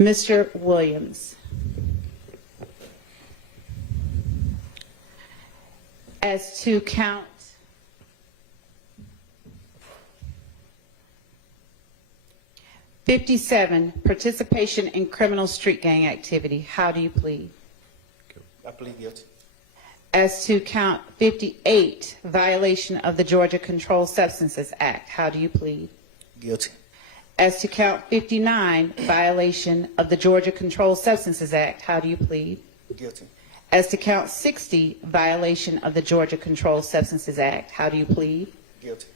Mr. Williams. As to count 57, participation in criminal street gang activity, how do you plead? I plead guilty. As to count 58, violation of the Georgia Controlled Substances Act, how do you plead? Guilty. As to count 59, violation of the Georgia Controlled Substances Act, how do you plead? Guilty. As to count 60, violation of the Georgia Controlled Substances Act, how do you plead? Guilty.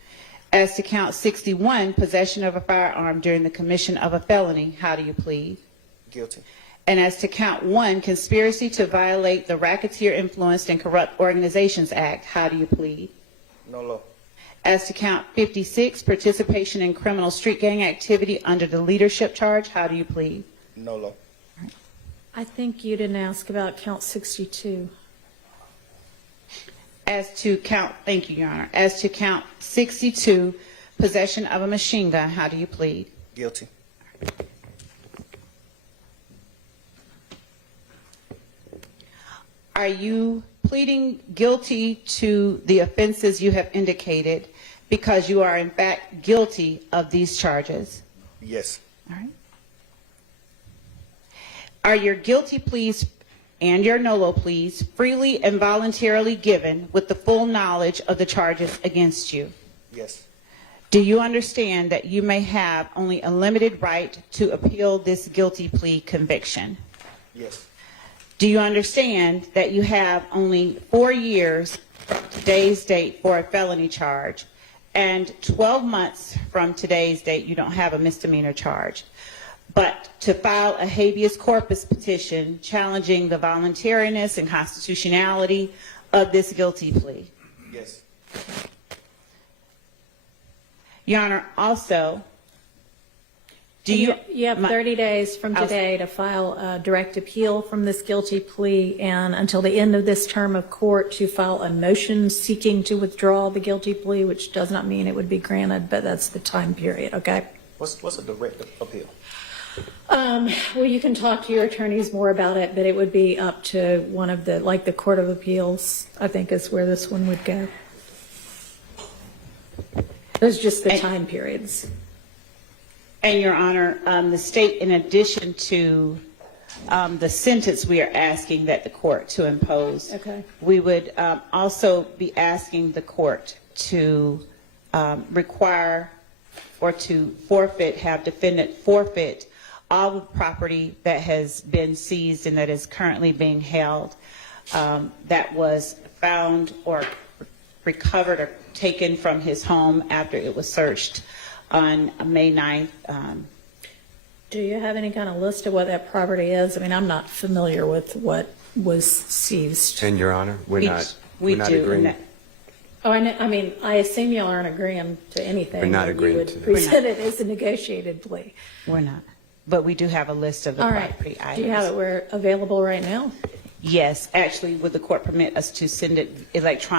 As to count 61, possession of a firearm during the commission of a felony, how do you plead? Guilty. And as to count 1, conspiracy to violate the Racketeer Influenced and Corrupt Organizations Act, how do you plead? No law. As to count 56, participation in criminal street gang activity under the leadership charge, how do you plead? No law. I think you didn't ask about count 62. As to count, thank you, Your Honor. As to count 62, possession of a machine gun, how do you plead? Guilty. Are you pleading guilty to the offenses you have indicated because you are in fact guilty of these charges? Yes. All right. Are your guilty pleas and your NOLO pleas freely and voluntarily given with the full knowledge of the charges against you? Yes. Do you understand that you may have only a limited right to appeal this guilty plea conviction? Yes. Do you understand that you have only 4 years from today's date for a felony charge and 12 months from today's date you don't have a misdemeanor charge? But to file a habeas corpus petition challenging the voluntariness and constitutionality of this guilty plea? Yes. Your Honor, also, do you... You have 30 days from today to file a direct appeal from this guilty plea and until the end of this term of court to file a motion seeking to withdraw the guilty plea, which does not mean it would be granted, but that's the time period, okay? What's a direct appeal? Well, you can talk to your attorneys more about it, but it would be up to one of the, like the Court of Appeals, I think is where this one would go. Those are just the time periods. And Your Honor, the state, in addition to the sentence we are asking that the court to impose, Okay. we would also be asking the court to require or to forfeit, have defendant forfeit all the property that has been seized and that is currently being held that was found or recovered or taken from his home after it was searched on May 9th. Do you have any kind of list of what that property is? I mean, I'm not familiar with what was seized. And Your Honor, we're not do, agreeing. Oh, I mean, I assume y'all aren't agreeing to anything. We're not or agreeing you would to that. present it as a negotiated plea. We're not. But we do have a list of the All right. property items. Do you have it available right now? Yes. Actually, would the court permit us to send it electronically?